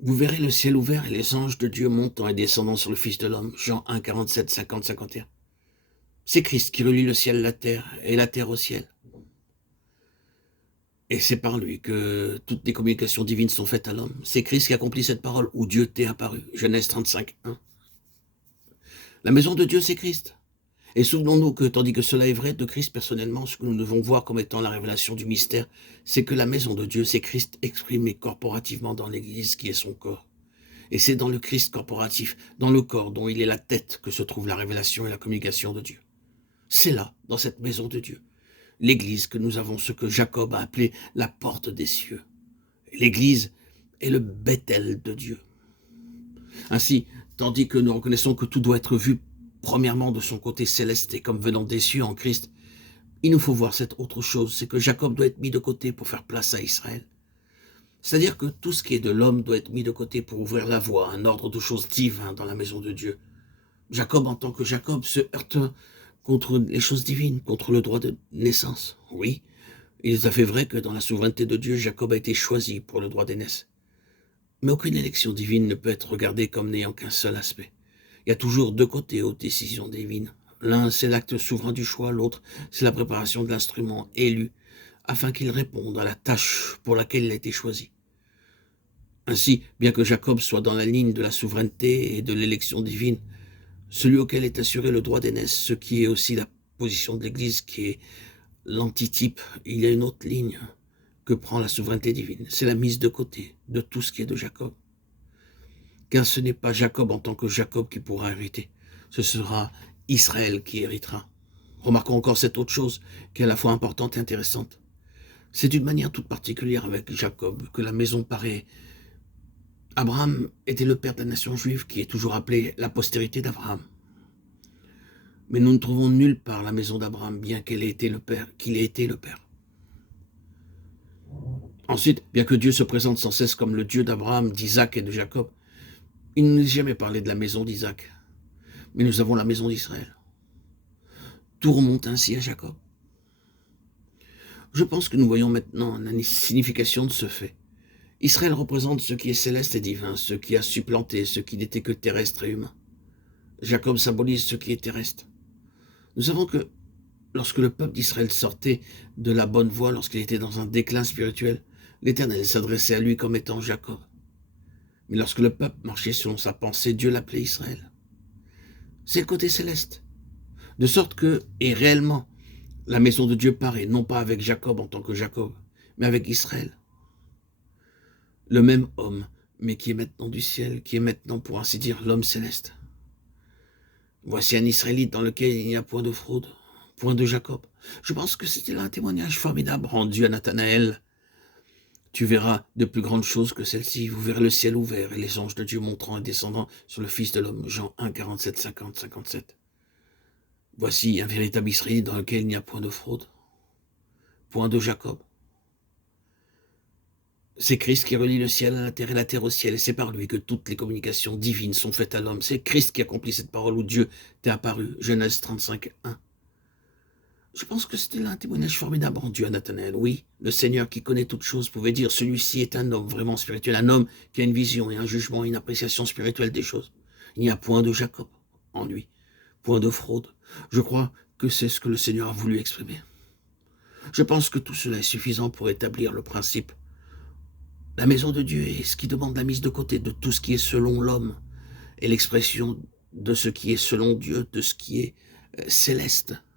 Vous verrez le ciel ouvert et les anges de Dieu montant et descendant sur le Fils de l'homme. Jean 1, 47, 50, 51. C'est Christ qui relie le ciel à la terre et la terre au ciel. Et c'est par lui que toutes les communications divines sont faites à l'homme. C'est Christ qui accomplit cette parole où Dieu t'est apparu. Genèse 35, 1. La maison de Dieu, c'est Christ. Et souvenons-nous que, tandis que cela est vrai de Christ personnellement, ce que nous devons voir comme étant la révélation du mystère, c'est que la maison de Dieu, c'est Christ exprimé corporativement dans l'Église qui est son corps. Et c'est dans le Christ corporatif, dans le corps dont il est la tête, que se trouve la révélation et la communication de Dieu. C'est là, dans cette maison de Dieu, l'Église, que nous avons ce que Jacob a appelé la porte des cieux. L'Église est le Bethel de Dieu. Ainsi, tandis que nous reconnaissons que tout doit être vu premièrement de son côté céleste et comme venant des cieux en Christ, il nous faut voir cette autre chose, c'est que Jacob doit être mis de côté pour faire place à Israël. C'est-à-dire que tout ce qui est de l'homme doit être mis de côté pour ouvrir la voie à un ordre de choses divins dans la maison de Dieu. Jacob, en tant que Jacob, se heurte contre les choses divines, contre le droit de naissance. Oui, il est tout à fait vrai que dans la souveraineté de Dieu, Jacob a été choisi pour le droit d'aînesse. Mais aucune élection divine ne peut être regardée comme n'ayant qu'un seul aspect. Il y a toujours deux côtés aux décisions divines. L'un, c'est l'acte souverain du choix, l'autre, c'est la préparation de l'instrument élu, afin qu'il réponde à la tâche pour laquelle il a été choisi. Ainsi, bien que Jacob soit dans la ligne de la souveraineté et de l'élection divine, celui auquel est assuré le droit d'aînesse, ce qui est aussi la position de l'Église, qui est l'antitype, il y a une autre ligne que prend la souveraineté divine. C'est la mise de côté de tout ce qui est de Jacob. Car ce n'est pas Jacob en tant que Jacob qui pourra hériter. Ce sera Israël qui héritera. Remarquons encore cette autre chose qui est à la fois importante et intéressante. C'est d'une manière toute particulière avec Jacob que la maison paraît. Abraham était le père de la nation juive qui est toujours appelée la postérité d'Abraham. Mais nous ne trouvons nulle part la maison d'Abraham, bien qu'il ait été le père. Ensuite, bien que Dieu se présente sans cesse comme le Dieu d'Abraham, d'Isaac et de Jacob, il ne nous a jamais parlé de la maison d'Isaac. Mais nous avons la maison d'Israël. Tout remonte ainsi à Jacob. Je pense que nous voyons maintenant la signification de ce fait. Israël représente ce qui est céleste et divin, ce qui a supplanté ce qui n'était que terrestre et humain. Jacob symbolise ce qui est terrestre. Nous savons que lorsque le peuple d'Israël sortait de la bonne voie, lorsqu'il était dans un déclin spirituel, l'Éternel s'adressait à lui comme étant Jacob. Mais lorsque le peuple marchait selon sa pensée, Dieu l'appelait Israël. C'est le côté céleste. De sorte que, et réellement, la maison de Dieu paraît, non pas avec Jacob en tant que Jacob, mais avec Israël. Le même homme, mais qui est maintenant du ciel, qui est maintenant, pour ainsi dire, l'homme céleste. Voici un Israélite dans lequel il n'y a point de fraude, point de Jacob. Je pense que c'était là un témoignage formidable rendu à Nathanaël. Tu verras de plus grandes choses que celles-ci. Vous verrez le ciel ouvert et les anges de Dieu montrant et descendant sur le Fils de l'homme. Jean 1, 47, 50, 57. Voici un véritable Israélite dans lequel il n'y a point de fraude, point de Jacob. C'est Christ qui relie le ciel à la terre et la terre au ciel, et c'est par lui que toutes les communications divines sont faites à l'homme. C'est Christ qui accomplit cette parole où Dieu t'est apparu. Genèse 35, 1. Je pense que c'était là un témoignage formidable rendu à Nathanaël. Oui, le Seigneur qui connaît toutes choses pouvait dire, celui-ci est un homme vraiment spirituel, un homme qui a une vision et un jugement et une appréciation spirituelle des choses. Il n'y a point de Jacob en lui, point de fraude. Je crois que c'est ce que le Seigneur a voulu exprimer. Je pense que tout cela est suffisant pour établir le principe. La maison de Dieu est ce qui demande la mise de côté de tout ce qui est selon l'homme et l'expression de ce qui est selon Dieu, de ce qui est céleste.